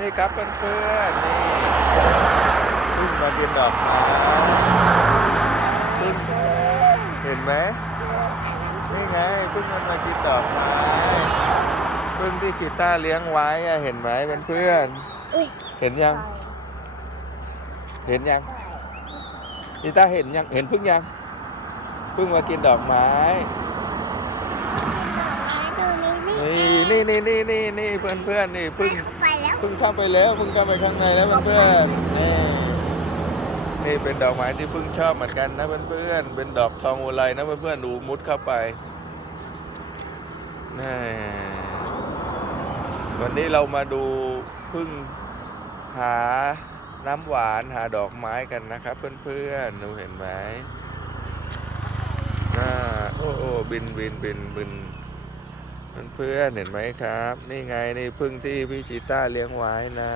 นี่ครับเพื่อนๆนี่เพึ่งมากินดอกไม้เพึ่งเห็นไหมนี่ไงเพึ่งมันมากินดอกไม้เพึ่งที่จิต้าเลี้ยงไว้อะเห็นไหมเพื่อนอุ้ยๆเห็นยัง เห็นยังจิต้าเห็นยังเห็นเพึ่งยังเพึ่งมากินดอกไม้ตรงนี้นี่นี่นี่นี่นี่นี่เพื่อนเพื่อนๆนี่เพิ่เพึ่งง เพึ่งเข้าไปแล้วเพึ่งเข้าไปข้างในแล้วเพื่อนๆนี่นี่เป็นดอกไม้ที่เพึ่งชอบเหมือนกันนะเพื่อนๆเป็นดอกทองอุไรนะเพื่อนๆดูมุดเข้าไปนี่วันนี้เรามาดูพึ่งหาน้ำหวานหาดอกไม้กันนะครับ เพื่อนๆดูเห็นไหมอ่าโอ้โอ้บินบินบินบิน เพื่อนๆเห็นไหมครับ นี่ไงนี่พึ่งที่พี่ชิต้าเลี้ยงไว้นะ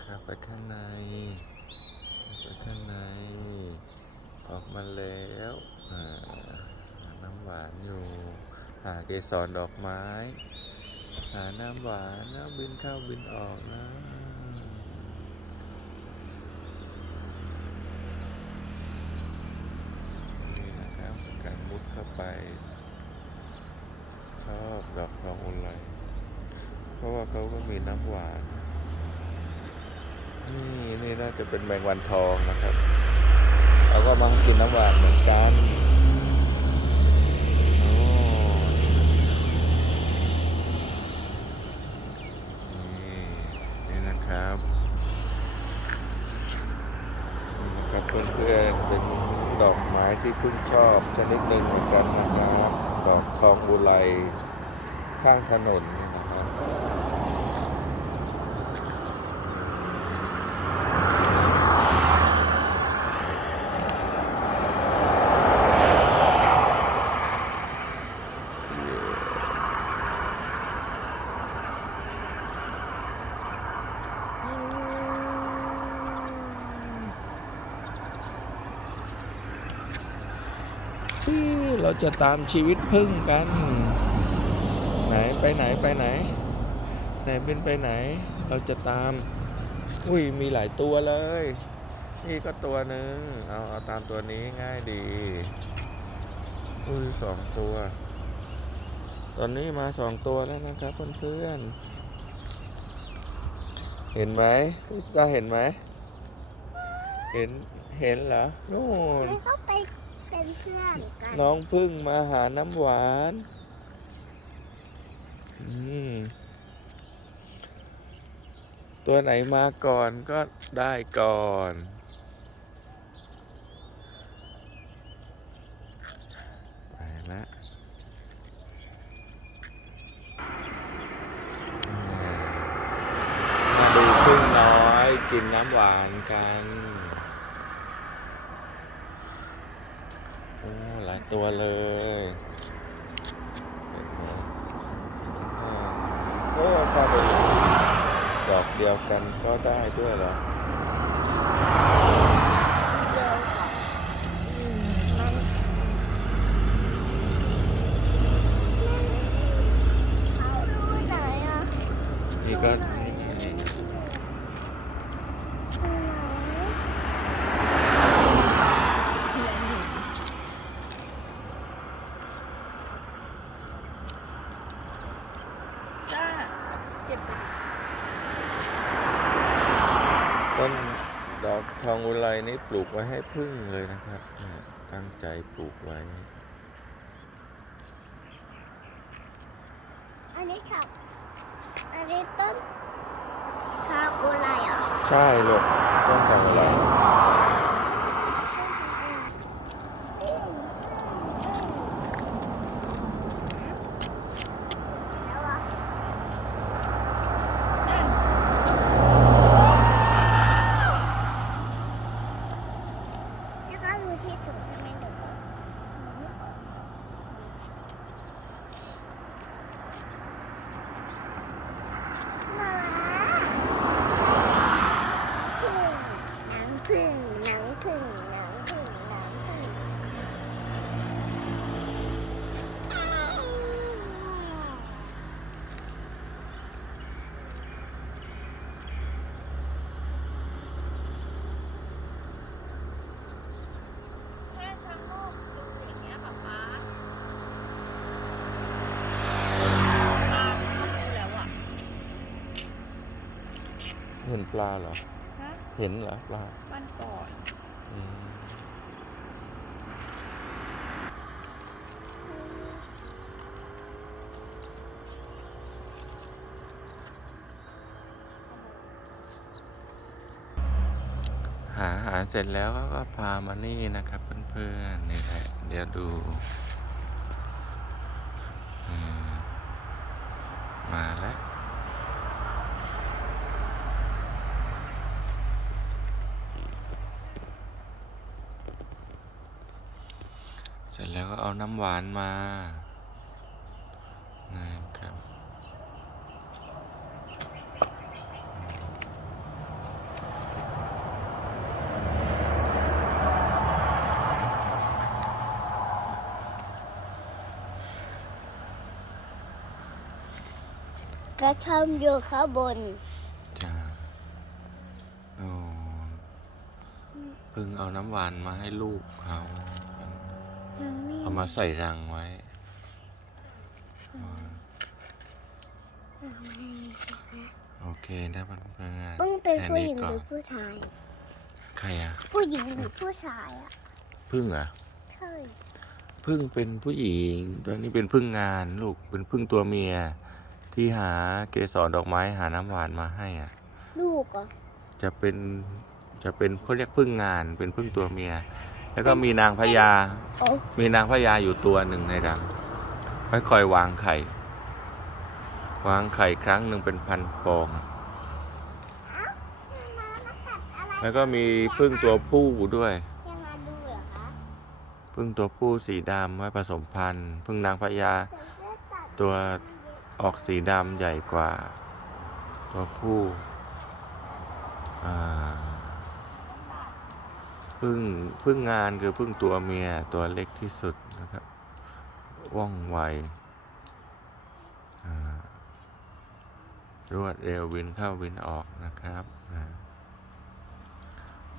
เข้าไปข้างในไปข้างใน ออกมาแล้วหาน้ำหวานอยู่หาเกสรดอกไม้ หาน้ำหวานแล้วบินเข้าบินออกนะ นี่นะครับเป็นการมุดเข้า ไป ชอบดอกทองอุไรเพราะว่าเขาก็มีน้ำหวาน นี่นี่น่าจะเป็นแมงวันทองนะครับเขาก็มากินน้ำหวานเหมือนกันโอ้นี่นี่นะครับนี่นะครับเพื่อนๆเป็นดอกไม้ที่เพิ่งชอบชนิดหนึ่งเหมือนกันนะครับดอกทองอุไรข้างถนนนี่นะครับ ที่ เราจะตามชีวิตพึ่งกัน ไหนไปไหนไปไหน ไหนเป็นไปไหน เราจะตาม อุ้ยมีหลายตัวเลย นี่ก็ตัวหนึ่งเอาเอาตามตัวนี้ง่ายดี อุ้ยสองตัว ตอนนี้มาสองตัวแล้วนะครับเพื่อนๆเห็นไหมตาเห็นไหมเห็นเห็นเหรอนู่นเขาไป เป็นเพื่อนกันน้องพึ่งมาหาน้ำหวานอืมตัวไหนมาก่อนก็ได้ก่อน ไปละมาดูพึ่งน้อยกินน้ำหวานกัน โอ้หลาย ตัวเลยเห็นไหมอ่าโอ้เข้าไปเลยดอกเดียวกันก็ได้ด้วยเหรอเดี๋ยวอืมมันเอาดูไหนอะนี่ก็ ดูไหน จ้าเก็บไป ต้นดอกทองอุไรนี้ปลูกไว้ให้พึ่งเลยนะครับเนี่ยตั้งใจปลูกไว้ อันนี้ครับ อันนี้ต้นทางอุไรเหรอ ใช่ลูกต้นทองอุไร แล้วอะแล้วก็รู้ที่สุดทำไมหนูมาพึ่งหนังพึ่ง ปลาเหรอ ฮะเห็นเหรอปลาวันก่อนอืมหาอาหารเสร็จแล้วเขาก็พามานี่นะครับเพื่อนๆนี่แหละเดี๋ยวดูอืมมาแล้ว เส ร็จแล้วก็เอาน้ำหวานมานะครับกระทำอยู่ข้างบนจ้าโอ้เพิ่งเอาน้ำหวานมาให้ลูกเขายังไม่ เอามาใส่รังไว้โอเคนะเพื่อนๆต้องเป็นแค่ผู้หญิงก่หอนรือผู้ชาย ใครอะ ผู้หญิงหรือผู้ชายอะ พึ่งเหรอะใช่พึ่งเป็นผู้หญิงตัวนี้เป็นพึ่งงานลูก เป็นพึ่งตัวเมีย ที่หาเกสรดอกไม้หาน้ำหวานมาให้อะ ลูกเหรอะจะเป็นจะเป็นเขาเรียกพึ่งงาน เป็นพึ่งตัวเมีย แล้วก็มีนางพญา มีนางพญาอยู่ตัวหนึ่งในรัง ไว้คอยวางไข่ วางไข่ครั้งหนึ่งเป็นพันฟอง แล้วก็มีพึ่งตัวผู้ด้วยพึ่งตัวผู้สีดำไว้ผสมพันธุ์ พึ่งนางพญาตัดตัวออกสีดำใหญ่กว่า ตัวผู้อ่า พึ่งพึ่งงานคือพึ่งตัวเมียตัวเล็กที่สุดนะครับ ว่องไวรวดเร็ววินเข้าวินออกนะครับอ่า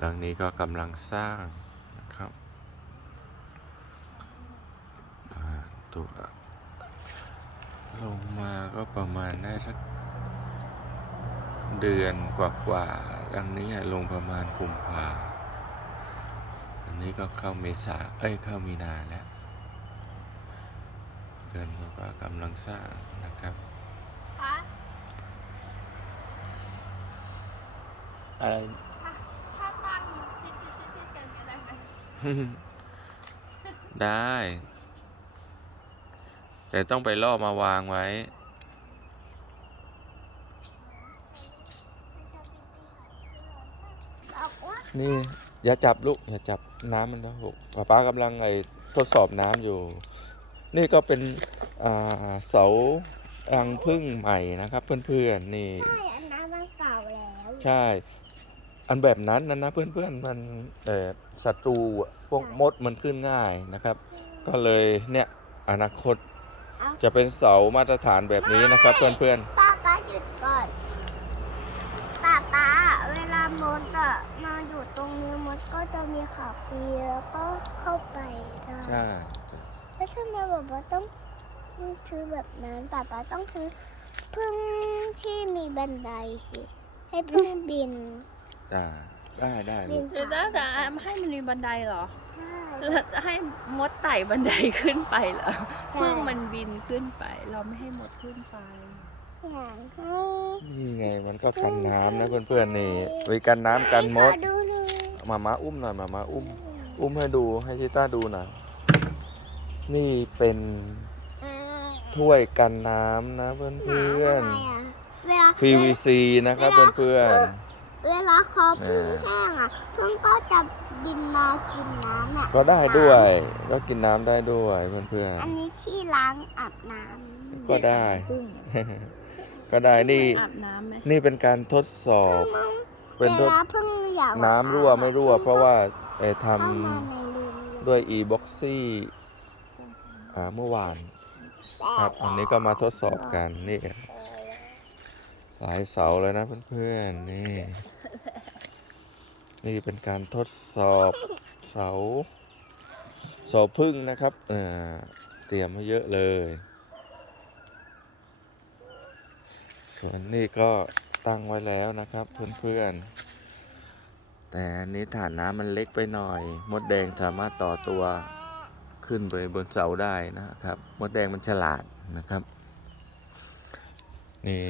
ดังนี้ก็กำลังสร้างนะครับตัวลงมาก็ประมาณได้สักเดือนกว่าๆดังนี้ลงประมาณกุมภา นนี้ก็เข้าเมษา เอ้ย เข้ามีนาแล้ว เดือนกว่าๆกำลังสร้างนะครับคะอะไรถ้าตั้งชิดชิดชิดกันก็ได้ไหมได้ แต่ต้องไปล่อมาวางไว้ บอกว่า นี่อย่าจับลูกอย่าจับน้ำมันนะลูกป้าป้ากำลังไอทดสอบน้ำอยู่ นี่ก็เป็นอ่าเสารังพึ่งใหม่นะครับ เพื่อนๆนี่ใช่อันนั้นมันเก่าแล้วใช่ อันแบบนั้นนะนะเพื่อนๆมันเอ่อศัตรูอะพวกมดมันขึ้นง่ายนะครับ ก็เลยเนี่ยอนาคตจะเป็นเสามาตรฐานแบบนี้นะครับ เพื่อนป้าป้าหยุดก่อนป้าป้าเวลามดอะมาอยู่ ตรงนี้มดก็จะมีขาปีแล้วก็เข้าไปได้ๆใช่แล้วทำไมบอกว่าต้องซื้อแบบนั้นป้าป้าต้องซื้อพึ่งที่มีบันไดสิให้พึ่งบินจ้าได้ได้ลูกเดี๋ยวนะแต่ให้มันมีบันไดเหรอใช่แล้วจะให้มดไต่บันไดขึ้นไปเหรอใช่พึ่งมันบินขึ้นไป เราไม่ให้มดขึ้นไปอย่างให้นี่ไงมันก็กันน้ำนะเพื่อนๆนี่ไว้กันน้ำกันมดขอดูดู มามาอุ้มหน่อยมามาอุ้ม อุ้มให้ดูให้ชิต้าดูหน่อยนี่เป็นอ่าถ้วยกันน้ำนะเพื่อนหเพื่นาวอนทำไมอะเวลา PVC นะครับเพื่อนเวลาเขาพึ่งเออแห้งอะพึ่งก็จะบินมากินน้ำอะๆก็ได้ด้วยก็กินน้ำได้ด้วยเพื่อนอันนี้ที่ล้างอาบน้ๆก็ได้พึ่งก็ได้นี่อาบน้ำไหมนี่เป็นการทดสอบำเป็นเวทดลาพึ่ง อยากน้ำรั่วไม่รั่ว เพราะว่าเอ่อทเข้ามาในรูมำด้วย e-boxy อ่าเมื่อวานครับอันนี้ก็มาทดสอบกันนี่หลายเสาเลยนะเพื่อนๆนี่ นี่เป็นการทดสอบเสาเสาพึ่งนะครับเอ่อเตรียมมาเยอะเลย ส่วนนี่ก็ตั้งไว้แล้วนะครับเพื่อนๆ แต่อันนี้ฐานน้ำมันเล็กไปหน่อย มดแดงสามารถต่อตัวขึ้นไปบนเสาได้นะครับ มดแดงมันฉลาดนะครับนี่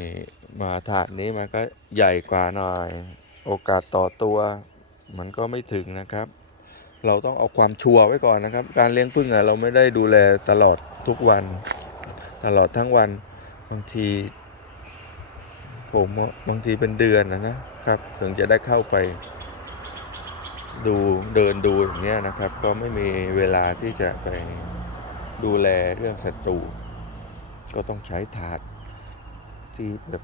มาถาดนี้มันก็ใหญ่กว่าหน่อย โอกาสต่อตัว มันก็ไม่ถึงนะครับ เราต้องเอาความชัวร์ไว้ก่อนนะครับ การเลี้ยงผึ้งอะเราไม่ได้ดูแลตลอดทุกวัน ตลอดทั้งวันบางที ผมบางทีเป็นเดือนนะนะครับ ถึงจะได้เข้าไป ดูเดินดูอย่างเงี้ยนะครับ ก็ไม่มีเวลาที่จะไปดูแลเรื่องศัตรู ก็ต้องใช้ถาดที่แบบ